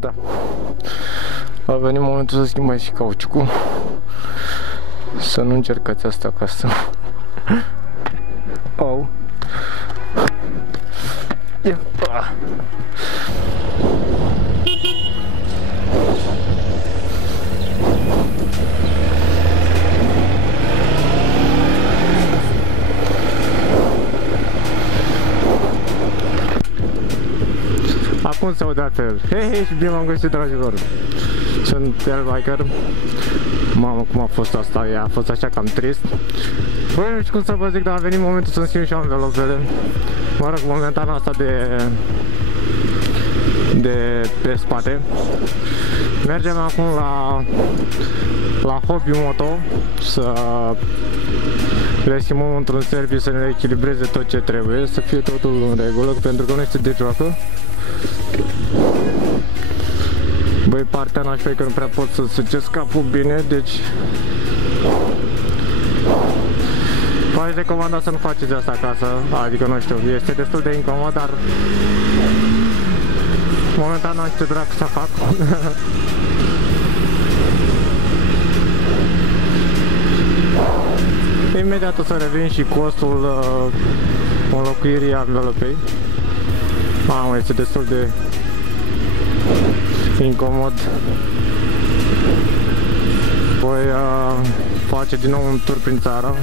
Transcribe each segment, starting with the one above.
Da. A venit momentul să schimbai și cauciucul. Să nu încercați asta acasă. Au. Ia. Acum se aude altfel. Hei, și bine m-am găsit, dragilor. Sunt Elbiker. Mamă, cum a fost asta? A fost așa cam trist. Băi, nu știu cum să vă zic, dar a venit momentul să-mi schimb și anvelopele. Mă rog, momentan asta de pe spate. Mergem acum la Hobby Moto să le schimbăm într-un serviciu, să ne echilibreze tot ce trebuie, să fie totul în regulă, pentru că nu este de joacă. Băi, partea nașpa că nu prea pot să sucesc capul bine, deci v-aș recomanda să nu faceți asta acasă, adică nu știu, este destul de incomod, dar momentan nu știu ce dracu să fac. Imediat o să revin și costul înlocuirii anvelopei. Mamă, este destul de incomod. Voi face din nou un tur prin țară.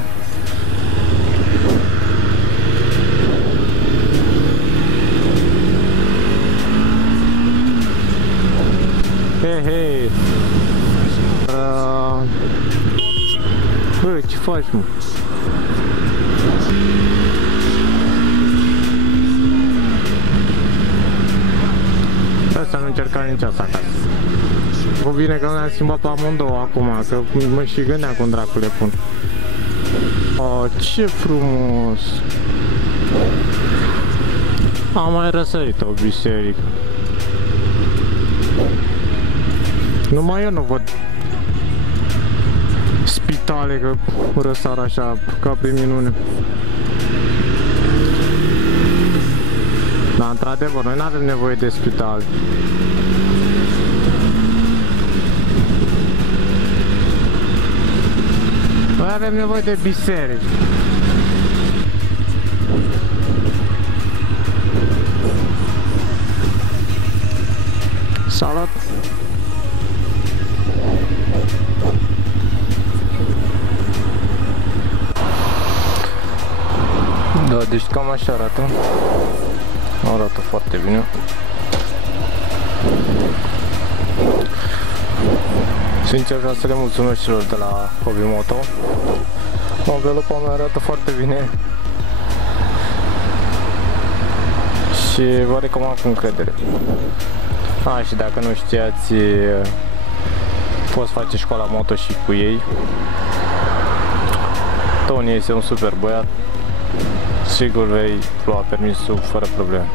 Hei! Bă, ce faci, mă? Asta nu încerca nici asta acasă. Cu bine că mi-am schimbat pe amândouă acum, că mă și gândeam cum dracu le pun. Oh, ce frumos! Am mai răsărit o biserică. Numai eu nu văd spitale că răsar așa ca pe minune. Dar într-adevăr, noi nu avem nevoie de spital. Noi avem nevoie de biserici. Salut! Da, deci cam așa arată. Arată foarte bine. Sincer, vreau să le mulțumesc celor de la Hobby Moto. Învelopa mea arată foarte bine și vă recomand cu încredere. Și dacă nu știați, poți face școala moto și cu ei. Tony este un super băiat. Sigur vei lua permisul fără probleme.